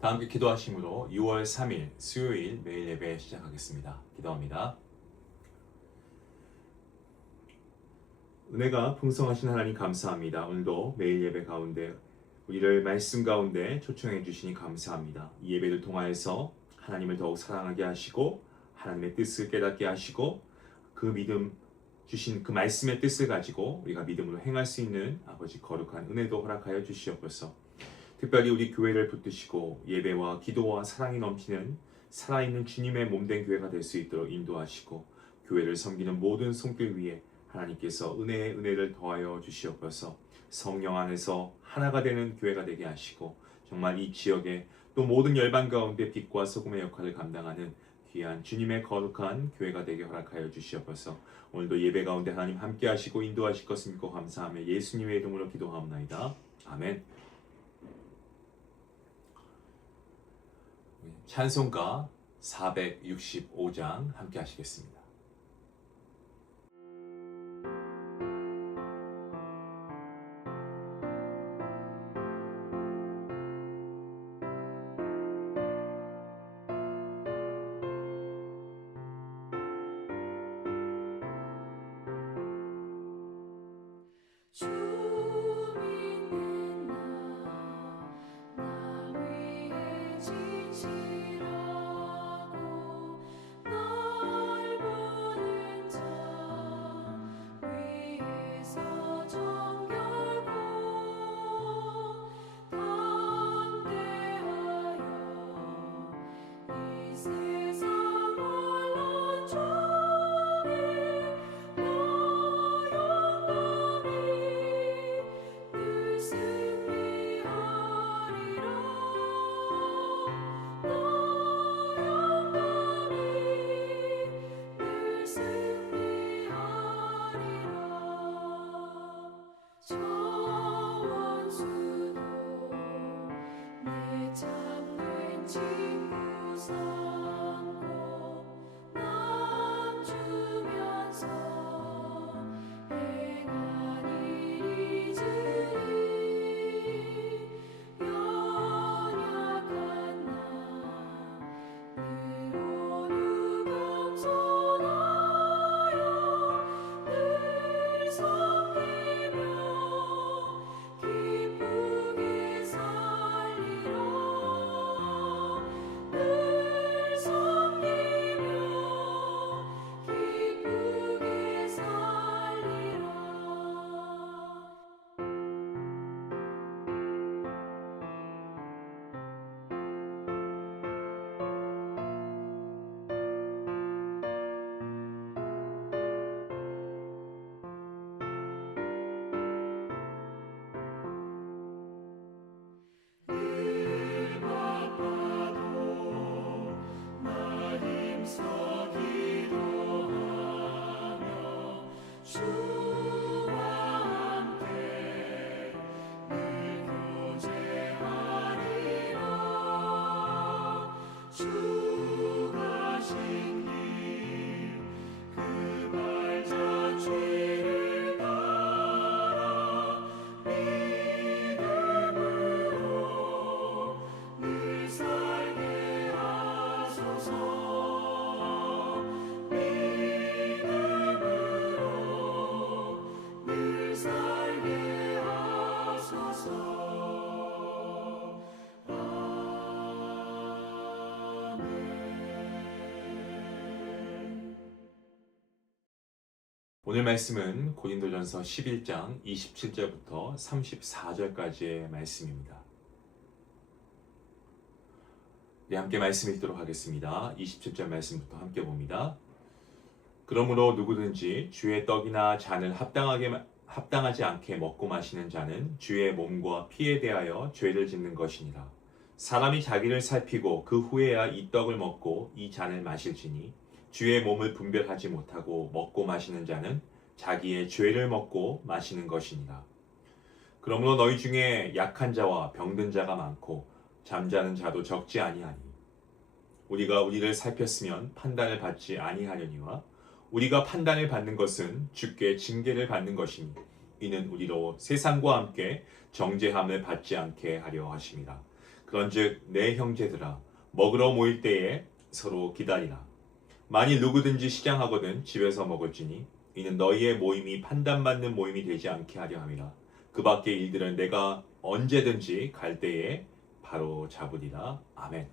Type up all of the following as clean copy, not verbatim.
다 함께 기도하심으로 6월 3일 수요일 매일 예배 시작하겠습니다. 기도합니다. 은혜가 풍성하신 하나님 감사합니다. 오늘도 매일 예배 가운데 우리를 말씀 가운데 초청해 주시니 감사합니다. 이 예배를 통하여서 하나님을 더욱 사랑하게 하시고 하나님의 뜻을 깨닫게 하시고 그 믿음 주신 그 말씀의 뜻을 가지고 우리가 믿음으로 행할 수 있는 아버지 거룩한 은혜도 허락하여 주시옵소서. 특별히 우리 교회를 붙드시고 예배와 기도와 사랑이 넘치는 살아있는 주님의 몸된 교회가 될 수 있도록 인도하시고 교회를 섬기는 모든 손길 위에 하나님께서 은혜의 은혜를 더하여 주시옵소서. 성령 안에서 하나가 되는 교회가 되게 하시고 정말 이 지역에 또 모든 열방 가운데 빛과 소금의 역할을 감당하는 귀한 주님의 거룩한 교회가 되게 허락하여 주시옵소서. 오늘도 예배 가운데 하나님 함께 하시고 인도하실 것을 믿고 감사하며 예수님의 이름으로 기도하옵나이다. 아멘. 찬송가 465장 함께 하시겠습니다. 오늘 말씀은 고린도전서 11장 27절부터 34절까지의 말씀입니다. 네, 함께 말씀 읽도록 하겠습니다. 27절 말씀부터 함께 봅니다. 그러므로 누구든지 주의 떡이나 잔을 합당하지 않게 먹고 마시는 자는 주의 몸과 피에 대하여 죄를 짓는 것이니라. 사람이 자기를 살피고 그 후에야 이 떡을 먹고 이 잔을 마실지니 주의 몸을 분별하지 못하고 먹고 마시는 자는 자기의 죄를 먹고 마시는 것이니라. 그러므로 너희 중에 약한 자와 병든 자가 많고 잠자는 자도 적지 아니하니 우리가 우리를 살폈으면 판단을 받지 아니하려니와 우리가 판단을 받는 것은 주께 징계를 받는 것이니 이는 우리로 세상과 함께 정죄함을 받지 않게 하려 하심이라. 그런즉 내 형제들아 먹으러 모일 때에 서로 기다리라. 만일 누구든지 시장하거든 집에서 먹을지니 이는 너희의 모임이 판단받는 모임이 되지 않게 하려 함이라. 그 밖의 일들은 내가 언제든지 갈 때에 바로 잡으리라. 아멘.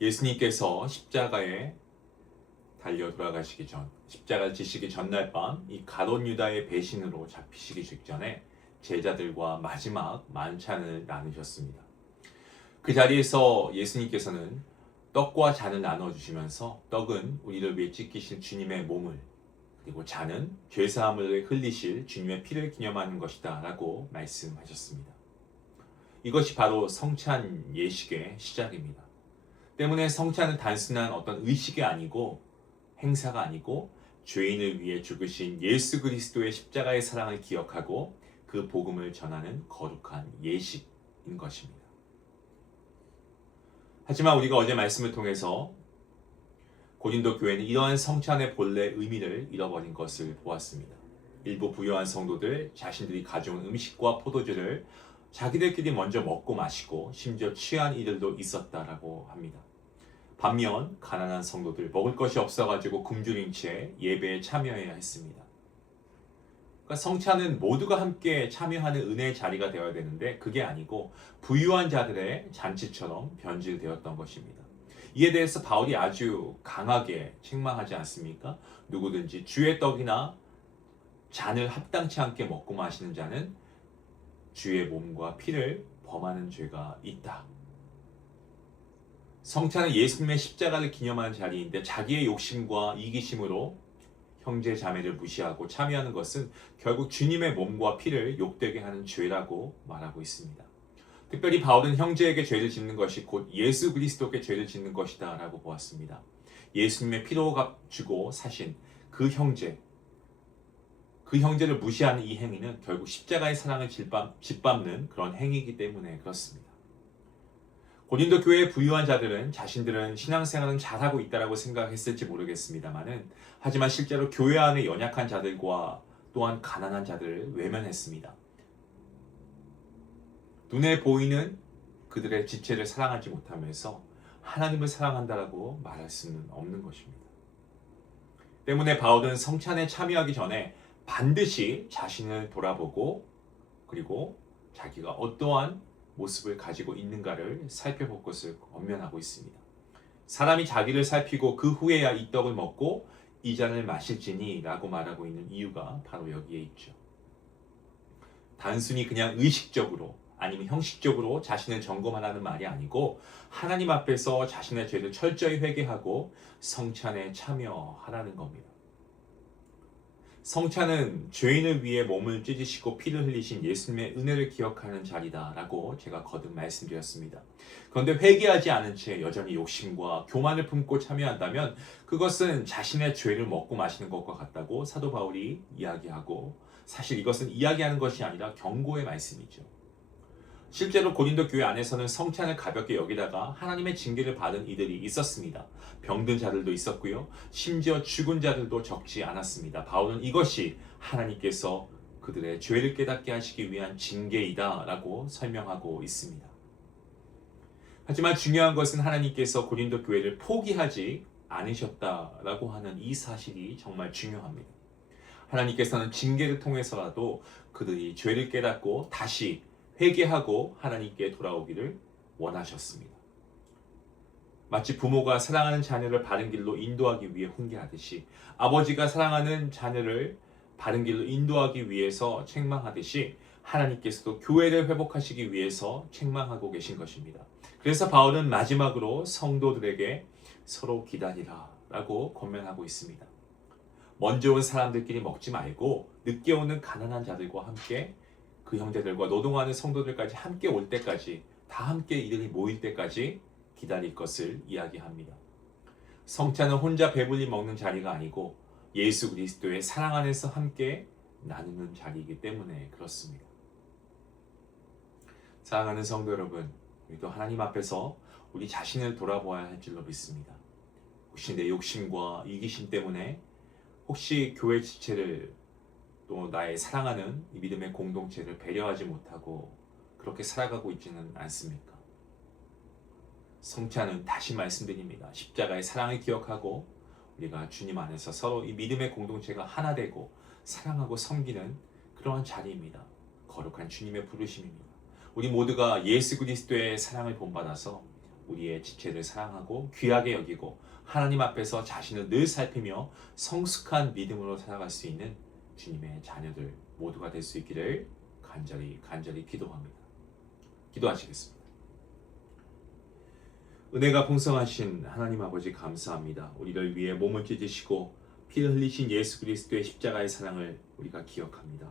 예수님께서 십자가에 달려 돌아가시기 전, 십자가를 지시기 전날 밤 이 가룟 유다의 배신으로 잡히시기 직전에 제자들과 마지막 만찬을 나누셨습니다. 그 자리에서 예수님께서는 떡과 잔을 나눠주시면서 떡은 우리를 위해 찢기신 주님의 몸을, 그리고 잔은 죄사함을 흘리실 주님의 피를 기념하는 것이다 라고 말씀하셨습니다. 이것이 바로 성찬 예식의 시작입니다. 때문에 성찬은 단순한 어떤 의식이 아니고 행사가 아니고 죄인을 위해 죽으신 예수 그리스도의 십자가의 사랑을 기억하고 그 복음을 전하는 거룩한 예식인 것입니다. 하지만 우리가 어제 말씀을 통해서 고린도 교회는 이러한 성찬의 본래 의미를 잃어버린 것을 보았습니다. 일부 부유한 성도들 자신들이 가져온 음식과 포도주를 자기들끼리 먼저 먹고 마시고 심지어 취한 이들도 있었다라고 합니다. 반면 가난한 성도들 먹을 것이 없어가지고 굶주린 채 예배에 참여해야 했습니다. 그러니까 성찬은 모두가 함께 참여하는 은혜의 자리가 되어야 되는데 그게 아니고 부유한 자들의 잔치처럼 변질되었던 것입니다. 이에 대해서 바울이 아주 강하게 책망하지 않습니까? 누구든지 주의 떡이나 잔을 합당치 않게 먹고 마시는 자는 주의 몸과 피를 범하는 죄가 있다. 성찬은 예수님의 십자가를 기념하는 자리인데 자기의 욕심과 이기심으로 형제 자매를 무시하고 참여하는 것은 결국 주님의 몸과 피를 욕되게 하는 죄라고 말하고 있습니다. 특별히 바울은 형제에게 죄를 짓는 것이 곧 예수 그리스도께 죄를 짓는 것이다 라고 보았습니다. 예수님의 피로 주고 사신 그 형제를 무시하는 이 행위는 결국 십자가의 사랑을 짓밟는 그런 행위이기 때문에 그렇습니다. 고린도 교회의 부유한 자들은 자신들은 신앙생활은 잘하고 있다라고 생각했을지 모르겠습니다만은 하지만 실제로 교회 안에 연약한 자들과 또한 가난한 자들을 외면했습니다. 눈에 보이는 그들의 지체를 사랑하지 못하면서 하나님을 사랑한다라고 말할 수는 없는 것입니다. 때문에 바울은 성찬에 참여하기 전에 반드시 자신을 돌아보고 그리고 자기가 어떠한 모습을 가지고 있는가를 살펴볼 것을 권면하고 있습니다. 사람이 자기를 살피고 그 후에야 이 떡을 먹고 이 잔을 마실지니 라고 말하고 있는 이유가 바로 여기에 있죠. 단순히 그냥 의식적으로 아니면 형식적으로 자신을 점검하라는 말이 아니고 하나님 앞에서 자신의 죄를 철저히 회개하고 성찬에 참여하라는 겁니다. 성찬은 죄인을 위해 몸을 찢으시고 피를 흘리신 예수님의 은혜를 기억하는 자리다라고 제가 거듭 말씀드렸습니다. 그런데 회개하지 않은 채 여전히 욕심과 교만을 품고 참여한다면 그것은 자신의 죄를 먹고 마시는 것과 같다고 사도 바울이 이야기하고 사실 이것은 이야기하는 것이 아니라 경고의 말씀이죠. 실제로 고린도 교회 안에서는 성찬을 가볍게 여기다가 하나님의 징계를 받은 이들이 있었습니다. 병든 자들도 있었고요. 심지어 죽은 자들도 적지 않았습니다. 바울은 이것이 하나님께서 그들의 죄를 깨닫게 하시기 위한 징계이다 라고 설명하고 있습니다. 하지만 중요한 것은 하나님께서 고린도 교회를 포기하지 않으셨다라고 하는 이 사실이 정말 중요합니다. 하나님께서는 징계를 통해서라도 그들이 죄를 깨닫고 다시 회개하고 하나님께 돌아오기를 원하셨습니다. 마치 부모가 사랑하는 자녀를 바른 길로 인도하기 위해 훈계하듯이 아버지가 사랑하는 자녀를 바른 길로 인도하기 위해서 책망하듯이 하나님께서도 교회를 회복하시기 위해서 책망하고 계신 것입니다. 그래서 바울은 마지막으로 성도들에게 서로 기다리라 라고 권면하고 있습니다. 먼저 온 사람들끼리 먹지 말고 늦게 오는 가난한 자들과 함께 그 형제들과 노동하는 성도들까지 함께 올 때까지 다 함께 이들이 모일 때까지 기다릴 것을 이야기합니다. 성찬은 혼자 배불리 먹는 자리가 아니고 예수 그리스도의 사랑 안에서 함께 나누는 자리이기 때문에 그렇습니다. 사랑하는 성도 여러분, 우리도 하나님 앞에서 우리 자신을 돌아보아야 할 줄로 믿습니다. 혹시 내 욕심과 이기심 때문에 혹시 교회 지체를 또 나의 사랑하는 이 믿음의 공동체를 배려하지 못하고 그렇게 살아가고 있지는 않습니까? 성찬은 다시 말씀드립니다. 십자가의 사랑을 기억하고 우리가 주님 안에서 서로 이 믿음의 공동체가 하나 되고 사랑하고 섬기는 그러한 자리입니다. 거룩한 주님의 부르심입니다. 우리 모두가 예수 그리스도의 사랑을 본받아서 우리의 지체를 사랑하고 귀하게 여기고 하나님 앞에서 자신을 늘 살피며 성숙한 믿음으로 살아갈 수 있는 주님의 자녀들 모두가 될 수 있기를 간절히 기도합니다. 기도하시겠습니다. 은혜가 풍성하신 하나님 아버지 감사합니다. 우리를 위해 몸을 찢으시고 피를 흘리신 예수 그리스도의 십자가의 사랑을 우리가 기억합니다.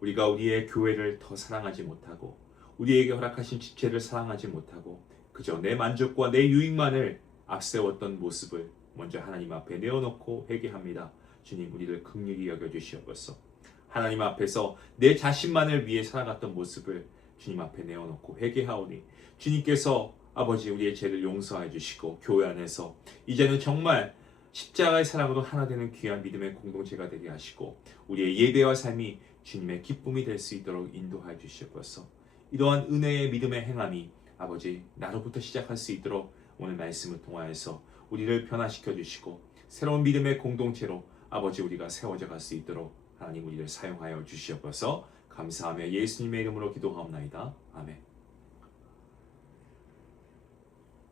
우리가 우리의 교회를 더 사랑하지 못하고 우리에게 허락하신 지체를 사랑하지 못하고 그저 내 만족과 내 유익만을 앞세웠던 모습을 먼저 하나님 앞에 내어놓고 회개합니다. 주님, 우리를 긍휼히 여겨주시옵소서. 하나님 앞에서 내 자신만을 위해 살아갔던 모습을 주님 앞에 내어놓고 회개하오니 주님께서 아버지 우리의 죄를 용서해 주시고 교회 안에서 이제는 정말 십자가의 사랑으로 하나 되는 귀한 믿음의 공동체가 되게 하시고 우리의 예배와 삶이 주님의 기쁨이 될 수 있도록 인도하여 주시옵소서. 이러한 은혜의 믿음의 행함이 아버지 나로부터 시작할 수 있도록 오늘 말씀을 통하여서 우리를 변화시켜 주시고 새로운 믿음의 공동체로 아버지 우리가 세워져 갈 수 있도록 하나님 우리를 사용하여 주시옵소서. 감사하며 예수님의 이름으로 기도하옵나이다. 아멘.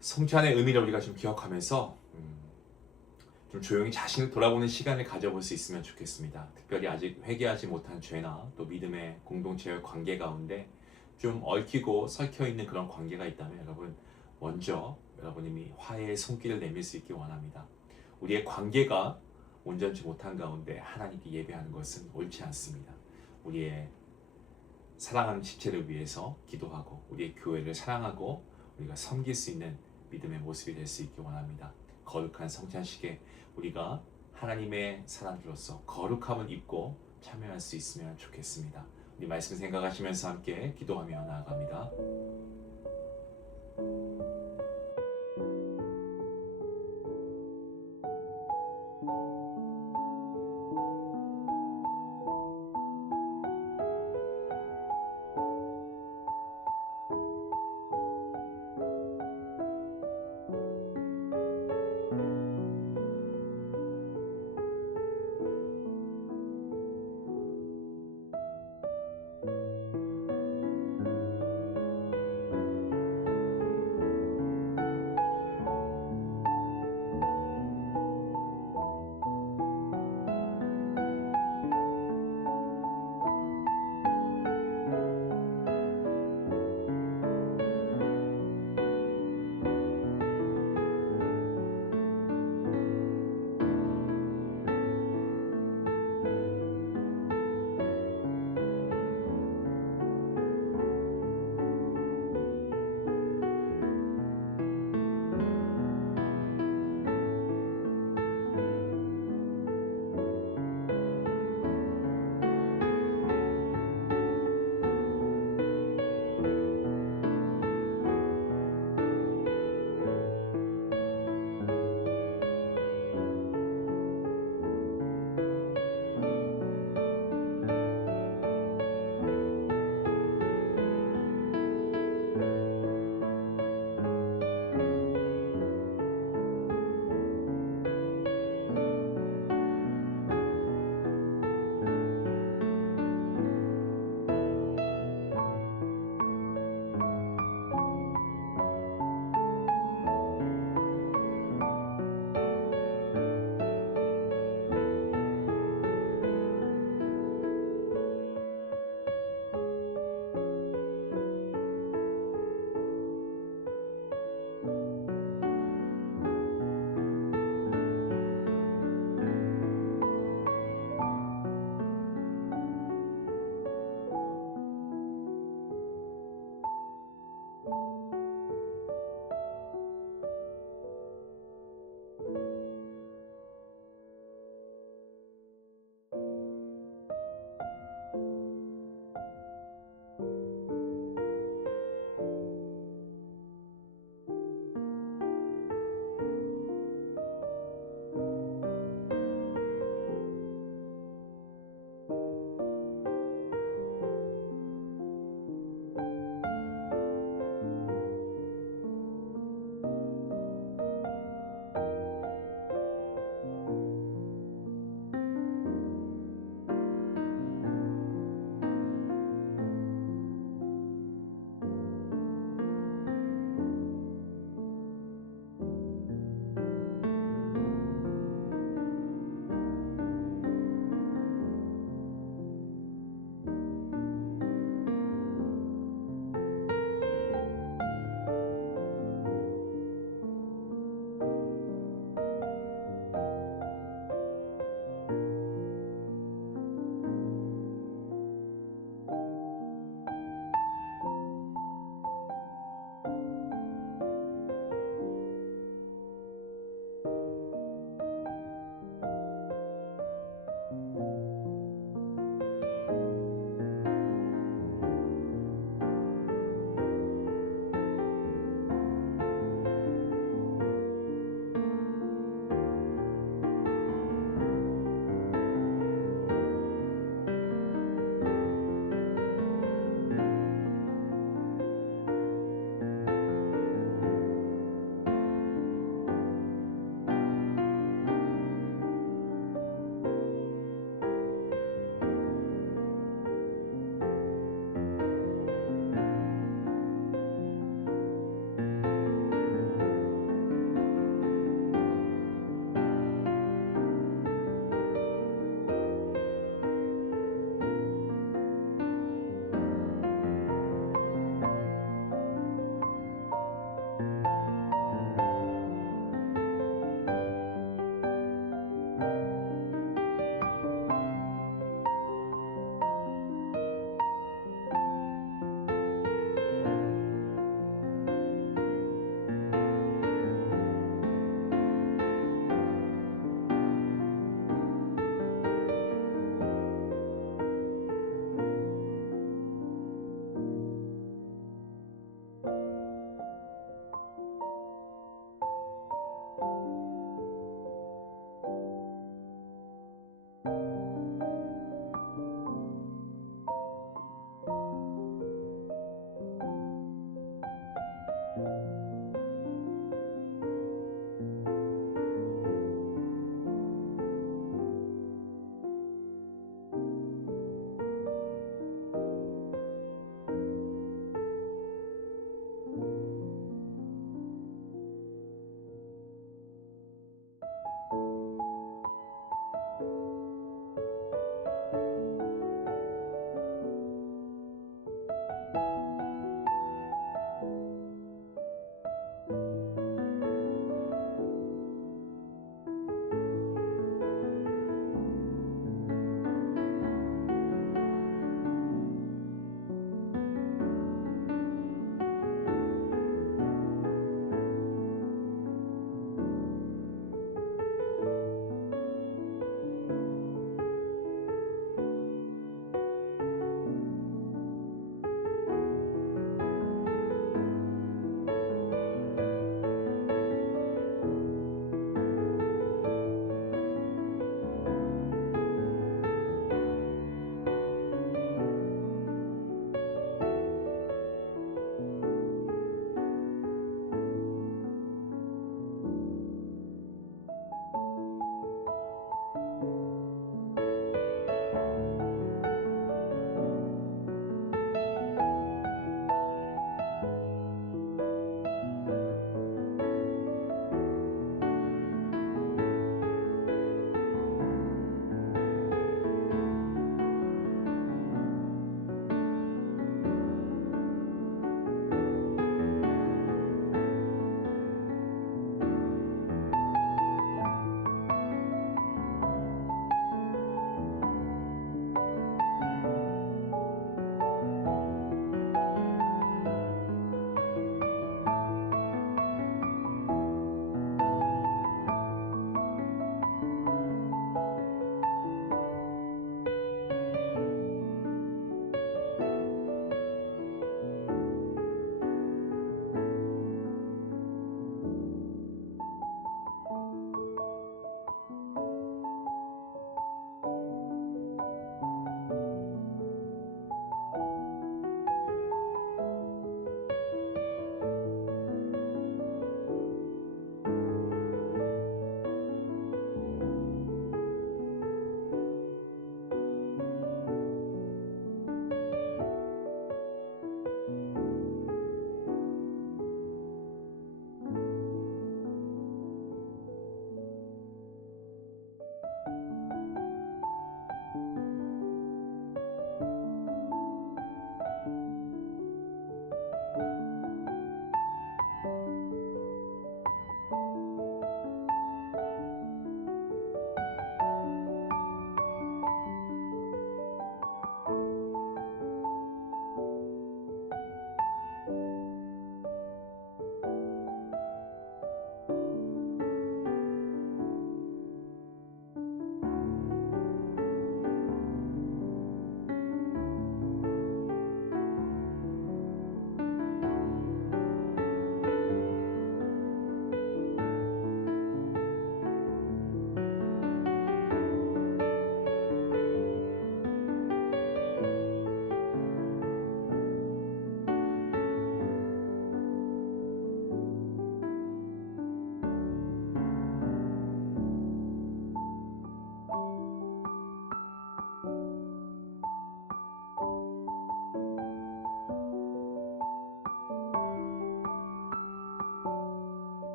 성찬의 의미를 우리가 좀 기억하면서 좀 조용히 자신을 돌아보는 시간을 가져볼 수 있으면 좋겠습니다. 특별히 아직 회개하지 못한 죄나 또 믿음의 공동체의 관계 가운데 좀 얽히고 설켜 있는 그런 관계가 있다면 여러분 먼저 여러분이 화해의 손길을 내밀 수 있기 원합니다. 우리의 관계가 온전치 못한 가운데 하나님께 예배하는 것은 옳지 않습니다. 우리의 사랑하는 지체를 위해서 기도하고 우리의 교회를 사랑하고 우리가 섬길 수 있는 믿음의 모습이 될 수 있기 원합니다. 거룩한 성찬식에 우리가 하나님의 사람들로서 거룩함을 입고 참여할 수 있으면 좋겠습니다. 우리 말씀 생각하시면서 함께 기도하며 나아갑니다.